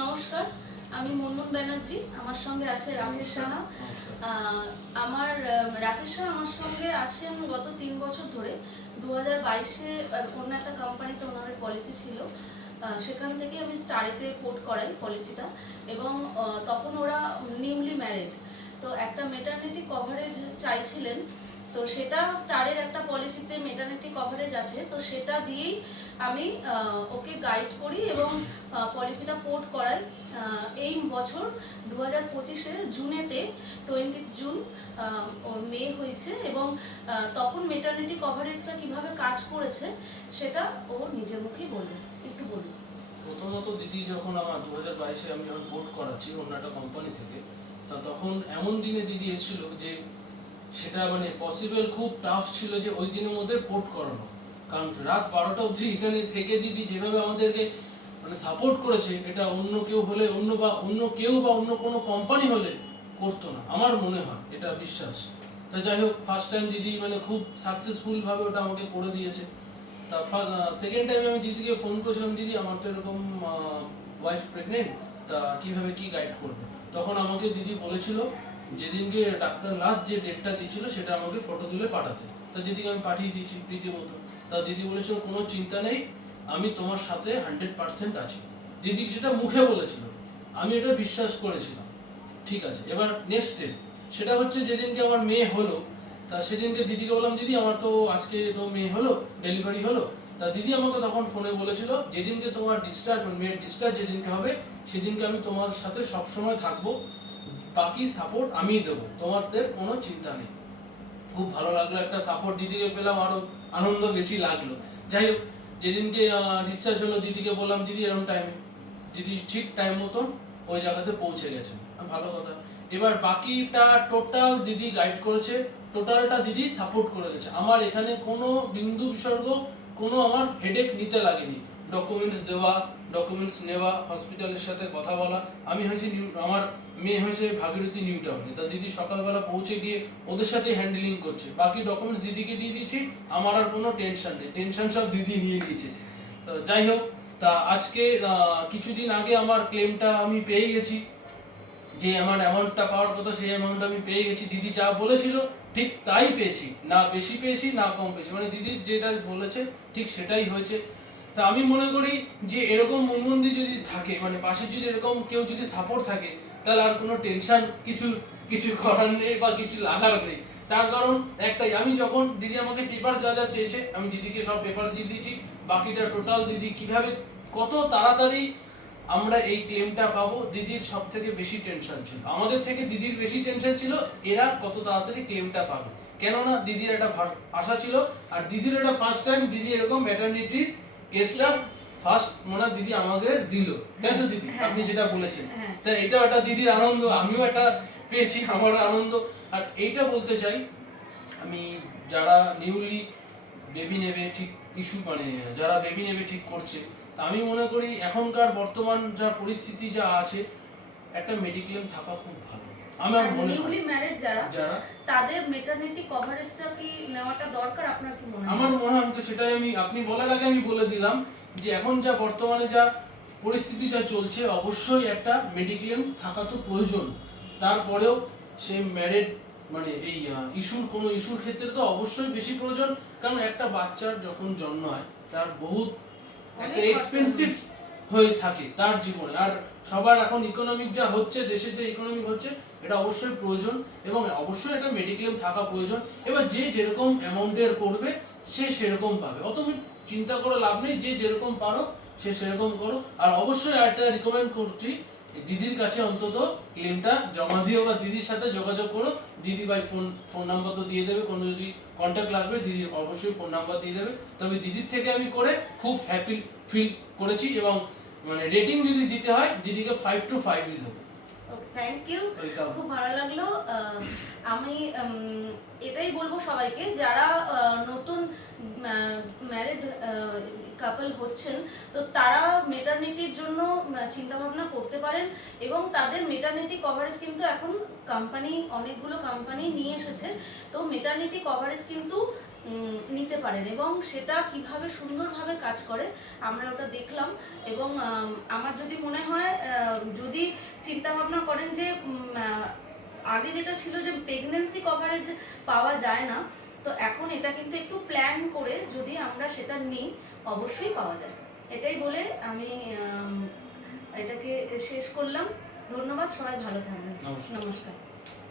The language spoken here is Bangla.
নমস্কার, আমি মুনমুন ব্যানার্জি। আমার সঙ্গে আছে রাকেশ সাহা। রাকেশ সাহা আমার সঙ্গে আছেন গত 3 বছর ধরে। 2022-এ অন্য একটা কোম্পানিতে ওনাদের পলিসি ছিল, সেখান থেকে আমি স্টারেতে পোর্ট করাই পলিসিটা। এবং তখন ওরা নিউলি ম্যারিড, তো একটা মেটারনিটি কভারেজ চাইছিলেন। তো সেটা স্টারের একটা পলিসিতে মেটারনিটি কভারেজ আছে, তো সেটা দিয়েই আমি ওকে গাইড করি এবং পলিসিটা পোর্ট করাই। এই বছর 2025-এর জুনেতে 20 জুন ওর মেয়ে হয়েছে, এবং তখন মেটারনিটি কভারেজটা কিভাবে কাজ করেছে সেটা ও নিজের মুখেই বলবে। একটু বলুন। প্রথমত দিদি, যখন আমার 2022-এ আমি যখন পোর্ট করাচ্ছি অন্য একটা কোম্পানি থেকে, তা তখন এমন দিনে দিদি এসেছিল যে সেটা মানে পসিবল খুব টাফ ছিল যে ওই দিনের মধ্যে পোর্ট করানো। কারণ রাত 12টা অবধি এখানে থেকে দিদি যেভাবে আমাদেরকে মানে সাপোর্ট করেছে, এটা অন্য কেউ হলে অন্য কোনো কোম্পানি হলে করতো না, আমার মনে হয়, এটা বিশ্বাস। তা যাই হোক, ফার্স্ট টাইম দিদি মানে খুব সাকসেসফুলভাবে ওটা আমাকে করে দিয়েছে। তা সেকেন্ড টাইম আমি দিদিকে ফোন করেছিলাম, দিদি আমার তো এরকম ওয়াইফ প্রেগনেন্ট, তা কিভাবে কি গাইড করবে। তখন আমাকে দিদি বলেছিল যেদিনকে ডাক্তার লাস্ট যে ডেটটা দিয়েছিল সেটা আমাকে ফটো তুলে পাঠাতে। তা দিদিকে আমি পাঠিয়ে দিয়েছি রীতিমতো। তা দিদি বলেছিল কোনো চিন্তা নেই, আমি তোমার সাথে 100% আছি। দিদি সেটা মুখে বলেছিল, আমি এটা বিশ্বাস করেছিলাম। ঠিক আছে, এবার নেক্সট স্টেপ সেটা হচ্ছে যেদিনকে আমার মেয়ে হলো, তা সেদিনকে দিদিকে বললাম, দিদি আমার তো আজকে তো মেয়ে হলো, ডেলিভারি হলো। তা দিদি আমাকে তখন ফোনে বলেছিল, যেদিনকে তোমার ডিসচার্জ মেয়ের ডিসচার্জ যেদিনকে হবে সেদিনকে আমি তোমার সাথে সবসময় থাকবো, বাকি সাপোর্ট আমিই দেবো, তোমাদের কোনো চিন্তা নেই। খুব ভালো লাগলো, একটা সাপোর্ট দিদিকে পেলাম, আরো আনন্দ বেশি লাগলো। যাই হোক, যেদিনকে ডিসচার্জ হলো দিদিকে বললাম, দিদি এরকম টাইমে, দিদি ঠিক টাইম মতন ওই জায়গাতে পৌঁছে গেছে। ভালো কথা। এবার বাকিটা টোটাল দিদি গাইড করেছে, টোটালটা দিদি সাপোর্ট করে গেছে। আমার এখানে কোনো বিন্দু বিসর্গ, কোনো আমার হেডেক নিতে লাগেনি। ডকুমেন্টস দেওয়া, ডকুমেন্টস নেওয়া, হসপিটালের সাথে কথা বলা। আমি হয়েছে আমার মেয়ে হয়েছে ভাগীরথী নিউ টাউনে, তা দিদি সকালবেলা পৌঁছে গিয়ে ওদের সাথে হ্যান্ডেলিং করছে। বাকি ডকুমেন্টস দিদিকে দিয়ে দিয়েছি, আমার আর কোনো টেনশন নেই, টেনশন সব দিদি নিয়ে নিয়েছে। তো যাই হোক, তা আজকে কিছুদিন আগে আমার ক্লেমটা আমি পেয়ে গেছি। যে আমার অ্যামাউন্টটা পাওয়ার কথা সেই অ্যামাউন্ট আমি পেয়ে গেছি। দিদি যা বলেছিল ঠিক তাই পেয়েছি, না বেশি পেয়েছি না কম পেয়েছি, মানে দিদি যেটা বলেছে ঠিক সেটাই হয়েছে। তা আমি মনে করি যে এরকম মনবন্দি যদি থাকে, মানে পাশে যদি এরকম কেউ যদি সাপোর্ট থাকে, তাহলে আর কোনো টেনশন কিছু কিছু করার নেই বা কিছু লাগার নেই। তার কারণ একটাই, আমি যখন দিদি আমাকে পেপার যা যা চেয়েছে আমি দিদিকে সব পেপার দিয়ে দিয়েছি। বাকিটা টোটাল দিদি কিভাবে কত তাড়াতাড়ি আমরা এই ক্লেমটা পাবো, দিদির সব থেকে বেশি টেনশন ছিল, আমাদের থেকে দিদির বেশি টেনশন ছিল এরা কত তাড়াতাড়ি ক্লেমটা পাবে। কেননা দিদির একটা আশা ছিল, আর দিদির এটা ফার্স্ট টাইম দিদি এরকম ম্যাটারনিটির কেসটা ফার্স্ট মনে দিদি আমাদের দিল, তাই তো দিদি আপনি যেটা বলেছেন। তা এটা একটা দিদির আনন্দ, আমিও একটা পেয়েছি, আমার আনন্দ। আর এইটা বলতে চাই, আমি যারা নিউলি বেবি নেবে ঠিক ইস্যু, মানে যারা বেবি নেবে ঠিক করছে, তা আমি মনে করি এখনকার বর্তমান যা পরিস্থিতি যা আছে, একটা মেডিক্লেম থাকা খুব ভালো। আমার মনে হয় নিউলি ম্যারিড যারা তাদের মেটারনিটি কভারেজটা কি নেওয়াটা দরকার, আপনার কি মনে হয়? আমার মনে হয়, তো সেটাই আপনি বলার আগে আমি বলে দিলাম যে এখন যা বর্তমানে যা পরিস্থিতি যা চলছে, অবশ্যই একটা মেডিক্লেম থাকা তো প্রয়োজন। তারপরেও সে ম্যারিড মানে এই কোনো ইস্যুর ক্ষেত্রে তো অবশ্যই বেশি প্রয়োজন। কারণ একটা বাচ্চার যখন জন্ম হয় তার বহুত একটা এক্সপেন্সিভ হয়ে থাকে তার জীবনে। আর সবার এখন ইকোনমিক যা হচ্ছে, দেশে যে ইকোনমিক হচ্ছে, এটা অবশ্যই প্রয়োজন এবং অবশ্যই একটা মেডিক্লেম থাকা প্রয়োজন। এবার যে যেরকম অ্যামাউন্টের করবে সে সেরকম পাবে, অত চিন্তা করে লাভ নেই, যে যেরকম পারো সে সেরকম করো। আর অবশ্যই একটা রিকমেন্ড করছি, দিদির কাছে অন্তত ক্লেমটা জমা দিও বা দিদির সাথে যোগাযোগ করো। দিদি ভাই ফোন নাম্বার তো দিয়ে দেবে, কোনো যদি কন্ট্যাক্ট লাগবে দিদি অবশ্যই ফোন নাম্বার দিয়ে দেবে। তবে দিদির থেকে আমি করে খুব হ্যাপি ফিল করেছি, এবং মানে রেটিং যদি দিতে হয় দিদিকে 5 to 5 দেবো। থ্যাংক ইউ, খুব ভালো লাগলো। আমি এটাই বলবো সবাইকে, যারা নতুন ম্যারিড কাপল হচ্ছেন, তো তারা মেটারনিটির জন্য চিন্তা ভাবনা করতে পারেন। এবং তাদের মেটারনিটি কভারেজ কিন্তু এখন অনেকগুলো কোম্পানি নিয়ে এসেছে। তো মেটারনিটি কভারেজ কিন্তু নিতে পারেন, এবং সেটা কিভাবে সুন্দরভাবে কাজ করে আমরা ওটা দেখলাম। এবং আমার যদি মনে হয় যদি চিন্তা ভাবনা করেন যে আগে যেটা ছিল যে প্রেগনেন্সি কভারেজ পাওয়া যায় না, তো এখন এটা কিন্তু একটু প্ল্যান করে যদি আমরা সেটা নিই অবশ্যই পাওয়া যায়। এটাই বলে আমি এটাকে শেষ করলাম। ধন্যবাদ, সবাই ভালো থাকবেন। নমস্কার। নমস্কার।